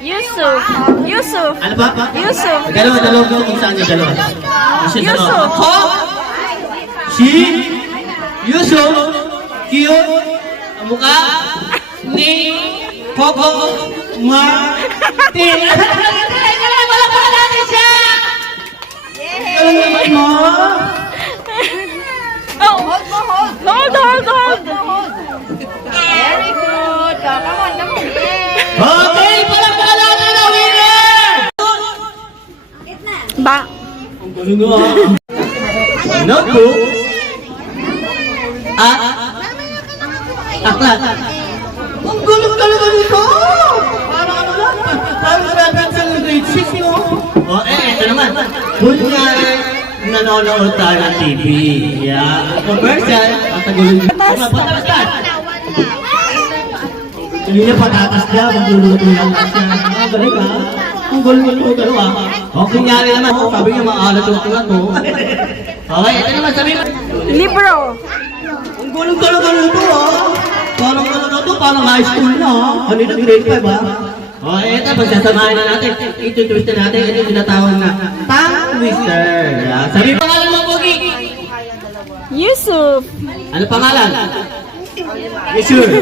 Yusuf. Yusuf. Ano ba? Yusuf. Dalawa ko kung saan yung dalawa. Kasi dalawa. Yusuf. Ako, si Yusuf, cute, ang mukha ni Coco Martin. Wala pa natin siya! Alam naman mo? Oh, hold. Very good. Come on. Okay, palakpakan na winner! Ba? Ang gulo nga. Notebook. Aklat. Ang gulo talaga nito! Parang ano lang. Parang natin sa grade 6, no? Ito naman. Kunyari, nanonood tayo ng TV. Yeah. Commercial. Patagulong. Patatas ka! Hindi niya patatas niya. Magluluto lang siya. Ang galing ha? Ang galing dalawa. O, kunyari naman. Sabi niya maalat yung kulat mo. Okay, ito naman sabi mo. Libro. Ang gulo talaga nito ha? Parang ano na to? Parang high school na ha? Kanina grade 5 ha? O, ito. Pagsasamahin na natin. Ito-twist na natin. Ito yung tinatawag na tongue twister. Yeah. Sabi pangalan mo, Pogi. Yusuf. Ano pangalan? Yes, sure.